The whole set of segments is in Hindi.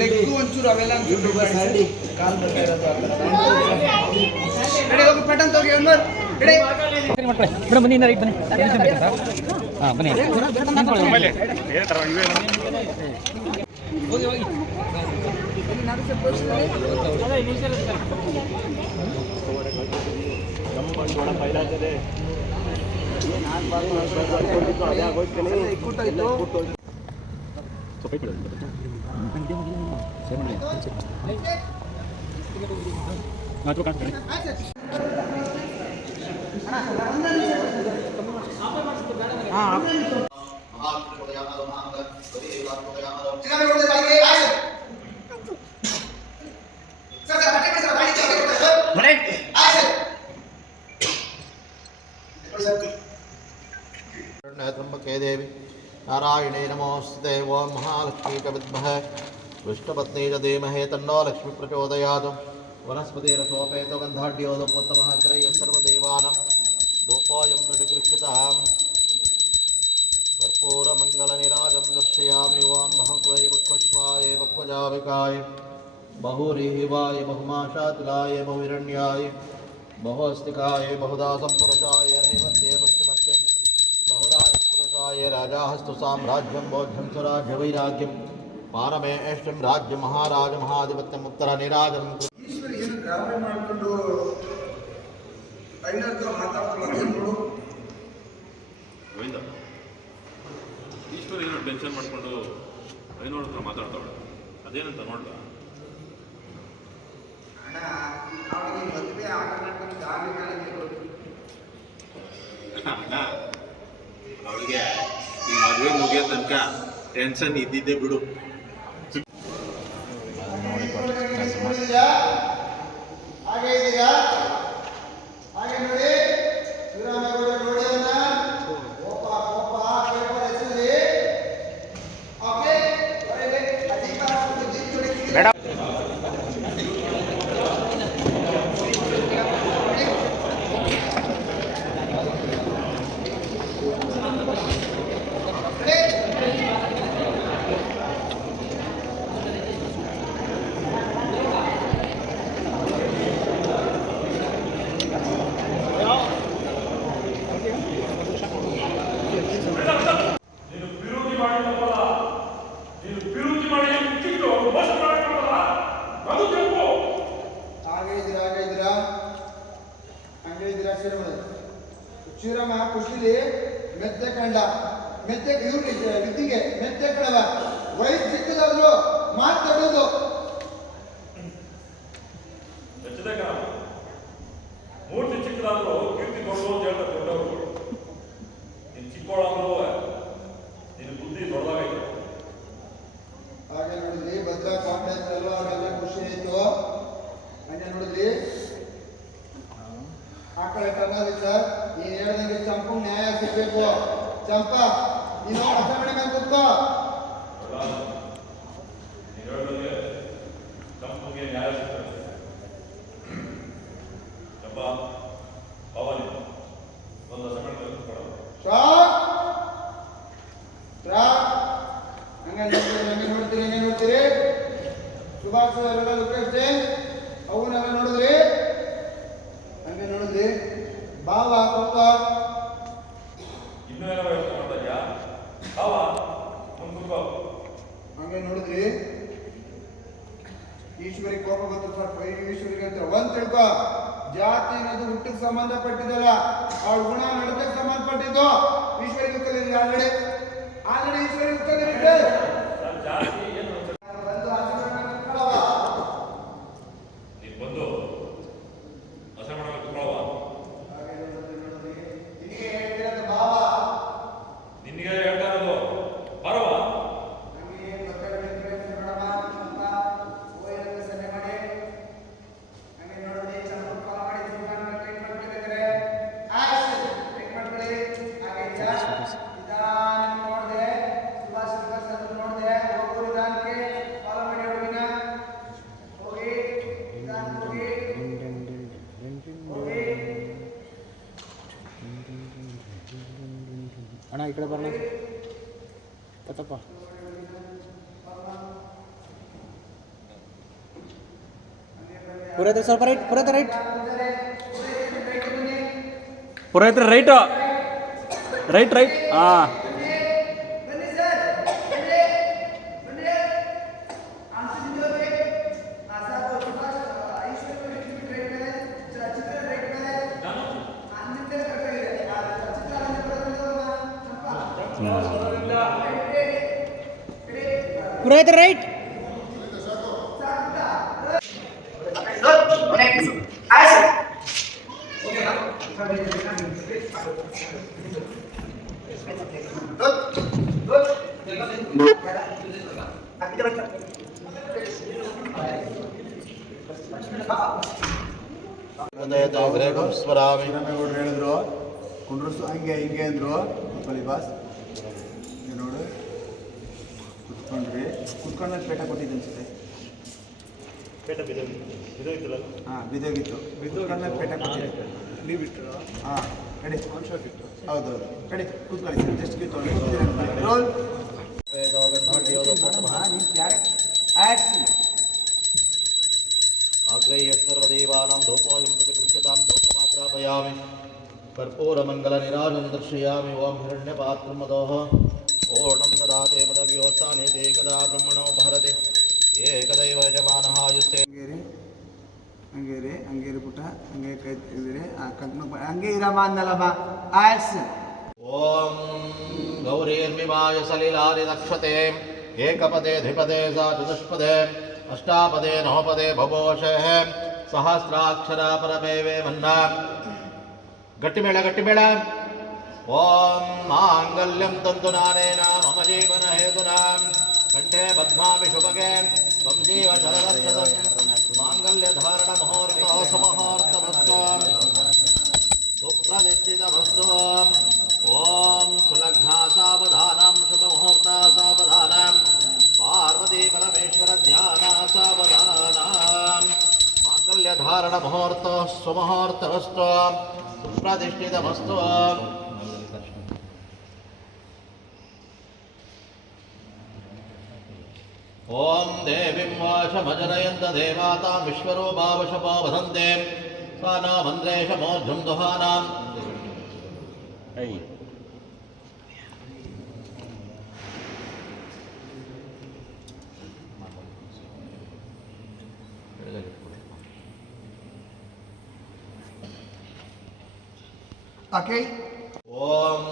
ಲೆಗ್ ಒಂಚೂರು ಅವೆಲ್ಲ ಕಾಲು ಇರೋದು ಬನ್ನಿ ರೈಟ್ ಬನ್ನಿ. ಹಾಂ ಬನ್ನಿ. ಹೋಗಿ ಬಾಯಿಗೆ ಆಯ್ತು ಸರ್ ಸರ್ ಬಟ್ಟೆ ಬಿಡಿ ಸರ್ ಗಾಡಿ ತೆಗೆದು ಸರ್ ಆಯ್ತು त्र्यम्बके देवी नारायणे नमोऽस्ते ॐ महालक्ष्मी च विद्महे विष्णुपत्नी धीमहि, तन्नो लक्ष्मी वनस्पतिरसोपेतो गन्धाढ्योदपुत्तमः त्रयः सर्वदेवानां। धूपोऽयं प्रतिगृह्यताम्। कर्पूरमङ्गलनिराजं दर्शयामि वां महग्वै वक्वश्वाय वक्वजाविकाय बहुरीवाय बहुमाशातुलाय बहुहिरण्याय। बहुस्तिकाय बहुदासं पुरुषाय पुरुषाय राजाहस्तु साम्राज्यं बौद्धं स्वराज्यवैराग्यं पारमे एष्टिं राज्यमहाराजमहाधिपत्यम् उत्तरनिराजम् ಈಶ್ವರ ಏನು ಗಾಬರಿ ಮಾಡ್ಕೊಂಡು ಐನರ್ದು ಮಾತಾಡ್ಕೊಳ್ಳೋದು ಏನ್ ನೋಡು ಗೋವಿಂದ ಈಶ್ವರ ಏನೋ ಟೆನ್ಷನ್ ಮಾಡಿಕೊಂಡು ಐನೋಡ ಹತ್ರ ಮಾತಾಡ್ತಾವಳೆ ಅದೇನಂತ ನೋಡ್ದ ಅಣ್ಣ ಅವನಿಗೆ ಮದುವೆ ಆಗಬೇಕು ಗಾಬರಿ ಕಾಲಿಗೆ ಅಣ್ಣ ಅವಳಿಗೆ ಈ ಮದುವೆ ಮುಗಿಯೋ ತನಕ ಟೆನ್ಷನ್ ಇದ್ದಿದ್ದೆ ಬಿಡು ಶ್ರೀರಾಮ ಕುಶಿಲಿ ಮೆತ್ತೆ ಕಂಡ. ಮೆತ್ತೆ ಇವ್ರಿಗೆ ವಿದ್ಯೆಗೆ ಮೆತ್ತೆ ಕಣವ. ವಯಸ್ಸು ಚಿಕ್ಕದಾದ್ರು ಮಾತಾಡೋದು ಸುಭಾಷ್ ಎಲ್ಲ ಲುಕ್ಕಷ್ಟೇ ಅವನ್ನೆಲ್ಲ ನೋಡಿದ್ರಿ? ಹಂಗೆ ನೋಡಿದ್ರಿ. ಬಾವ ಪಪ್ಪ. ಇನ್ನೂ ಏನೋ ಯೋಚನೆ ಮಾಡ್ತಾ ಇದೆಯಾ? ಅವ ಮುಂದೆ ಹಂಗೆ ನೋಡಿದ್ರಿ. ಈಶ್ವರಿ ಕೋಪ ಬಂತು ಸ್ವಲ್ಪ ಈಶ್ವರಿಗೆ ಅಂತ ಒಂದ್ ತಿಳ್ಕೊ. ಜಾತಿ ಅನ್ನೋದು ಹುಟ್ಟಿಗೆ ಸಂಬಂಧಪಟ್ಟಿದ್ದಲ್ಲ ಅವಳ ಗುಣ ನಡತೆಗೆ ಸಂಬಂಧಪಟ್ಟಿದ್ದು ಈಶ್ವರಿಗೆ ಕಲೀರಿ ಆಲ್ರೆಡಿ ಆಲ್ರೆಡಿ ಈಶ್ವರಿಗೆ ಕಲೀರಿ ನಾನು इकडे बरं आता पहा ಪುರೋಹಿತ ಸ್ವಲ್ಪ ರೈಟ್ ಪುರೋಹಿತ ರೈಟ್ ಪುರೋಹಿತ ರೈಟ್ ರೈಟ್ ರೈಟ್ ಹಾಂ ಪುರೋಹಿತ ರೈಟ್ ಹೇಳಿದ್ರು. ಕುಂಡ್ರಸ್ತು ಹಂಗೆ ಹಿಂಗೆ ಅಂದ್ರು. ಬಾಸ್ ಕುತ್ಕೊಂಡ್ರಿ ಕುತ್ಕೊಂಡ್ಮೇಲೆ ಪೇಟ ಕೊಟ್ಟಿದ್ದು ಅನ್ಸುತ್ತೆ ಹಾಂ ಬಿದ್ದೋಗಿತ್ತು ಕುತ್ಕೊಂಡ್ಮೇಲೆ ಪೇಟ ಕೊಟ್ಟಿದ್ದು ನೀವು ಬಿಟ್ಟು ಹಾಂ ಕಡೆ ಹೌದು ಹೌದು ಕಡೆ ಕೂತ್ಕೊಳ್ಳಿ ಸರ್ ಜಸ್ಟ್ ಕೂತ್ಕೊಳ್ಳಿ ರೋಲ್ ಆ್ಯಕ್ಷನ್ ಆಗ್ರಹ್ಯ ಸರ್ವದೇವಾನಾಂ ಧೂಪೋಯಂ ಪ್ರತಿಗೃಹ್ಯತಾಂ ಧೂಪಮಾಗ್ರಾಪಯಾಮಿ कर्पूरमङ्गलनिराजं दर्शयामि ॐ हिरण्यपात्रं मदोः ओणं ददाते मदव्योत्साने कदा ब्रह्मणो भरते एकदैव यजमानः आयुस्ते ಹಂಗೇರಿ ಹಂಗೇರಿ ಹಂಗೇರಿ ಪುಟ್ಟ ಹಂಗೆ ಕೈ ಇದಿರಿ ಆ ಕಂಕಣ ಹಂಗೆ ಇರಮ್ಮ ಅಂದಲ್ಲಮ್ಮ ಆ್ಯಕ್ಷನ್ ॐ गौरीर्मिमाय सलिलानिदक्षते एकपदे द्विपदे सा चतुष्पदे अष्टापदे नवपदे भवोषः सहस्राक्षरा परमेवे मन्ना गट्टिमेळ गट्टिमेळ ॐ माङ्गल्यं तन्तुनानेन मम जीवनहेतुना कण्ठे बध्नामि शुभगे त्वं शरदशत माङ्गल्यधारणमुहूर्तो सुमुहूर्तमस्तु सुप्रतिष्ठितमस्तु ॐ सुलग्ना सावधानं शुभमुहूर्ता सावधानं पार्वती परमेश्वर ध्याना सावधानां माङ्गल्यधारणमुहूर्तो सुमुहूर्तमस्तु सुप्रतिष्ठितमस्तु ॐ देवीं वाशमजनयन्त देवातां विश्वरूपावशपो वसन्ते सा नामन्द्रेशमोर्ध्वं दुहानाम् ಓಕೆ ॐ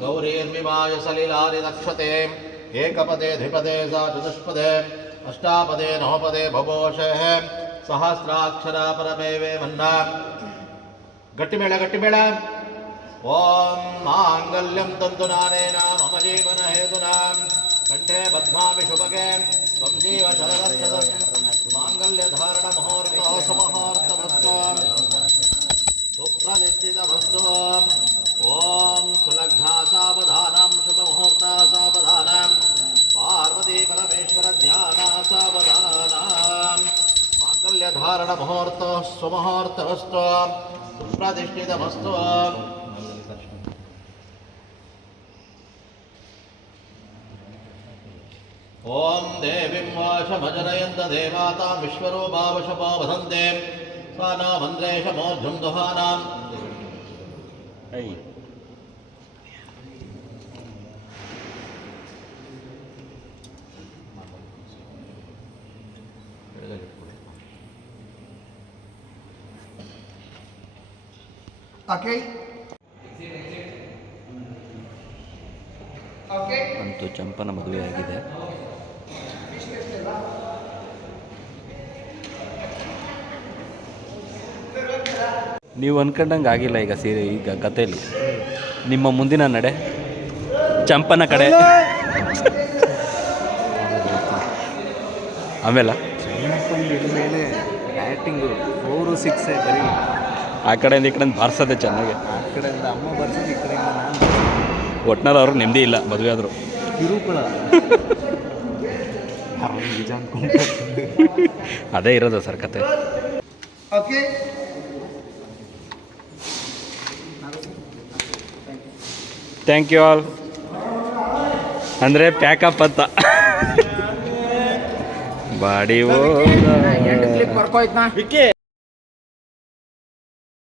गौरीर्मिमाय सलिलानिदक्षते एकपदे द्विपदे सा चतुष्पदे, अष्टापदे नवपदे भवोषः सहस्राक्षरा परमेवे मन्ना गट्टिमेळ गट्टिमेळ। ॐ माङ्गल्यं तन्तुनानेन मम जीवनहेतुना। कण्ठे बध्नामि शुभगे त्वं माङ्गल्यधारणमुहूर्तो सुमुहूर्तमस्तु सुप्रतिष्ठितमस्तु ॐ सुलग्ना सावधानं पार्वती परमेश्वर ध्याना सावधानां माङ्गल्यधारणमुहूर्तो सुमुहूर्तमस्तु सुप्रतिष्ठितमस्तु ॐ देवीं वाशमजनयन्त देवातां विश्वरूपावशपो वसन्ते सा नामन्द्रेशमोर्ध्वं दुहानाम्। ಓಕೆ ಅಂತೂ ಚಂಪನ ಮದುವೆ ಆಗಿದೆ. ನೀವು ಅನ್ಕೊಂಡಂಗೆ ಆಗಿಲ್ಲ ಈಗ ಸೀರೆ ಈಗ ಕಥೆಯಲ್ಲಿ ನಿಮ್ಮ ಮುಂದಿನ ನಡೆ ಚಂಪನ ಕಡೆ. ಆಮೇಲೆ? ಮೇಲೆ ಬ್ಯಾಟಿಂಗು ಫೋರು ಸಿಕ್ಸ್ ಬರೀ ಆ ಕಡೆಯಿಂದ ಈ ಕಡೆಯಿಂದ ಬಾರಿಸೋದೆ ಚೆನ್ನಾಗಿ. ಆ ಕಡೆಯಿಂದ ಅಮ್ಮ ಬರ್ಸೋದು ಈ ಕಡೆಯಿಂದ ನಾನು ಒಟ್ನಲ್ಲಿ ಅವ್ರಿಗೆ ನೆಮ್ಮದಿ ಇಲ್ಲ ಮದುವೆ ಆದರು. ಕಿರುಕುಳ. ಅವ್ನು ನಿಜ ಅನ್ಕೊಂಡು ಅದೇ ಇರೋದು ಸರ್ ಕತೆ. ಓಕೆ. ಥ್ಯಾಂಕ್ ಯು ಆಲ್ ಅಂದರೆ ಪ್ಯಾಕಪ್ ಅಂತ. ಬಾಡಿ ವಿಕ್ಕಿ.